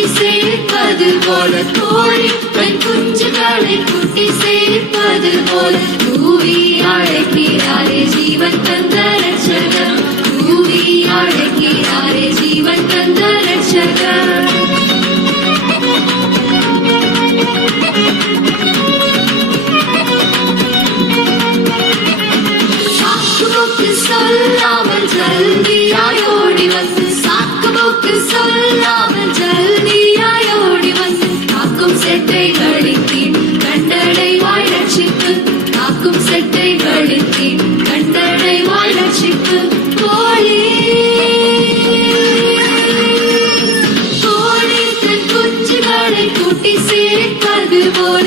கூட்டி சேர்ப்பது போல கோழி தன் குஞ்சுகளை கூட்டி சேர்ப்பது போல கூவி அழைக்கிறாரே ஜீவன் தந்த ரட்சகர். கூவி அழைக்கிறாரே ஜீவன் தந்த ரட்சகர். சொல்லாமல் ஜல்தியாய் ஓடி வந்து சாக்குபோக்கு சொல்லாமல் ஜல்தியாய் ஓடி வந்து காக்கும் செட்டைகளின் கீழ் கண்டடைவாய் ரட்சிப்பு. காக்கும் செட்டைகளின் கீழ் கண்டடைவாய் ரட்சிப்பு. கோழி கோழி தன் குஞ்சுகளை கூட்டி சேர்ப்பது போல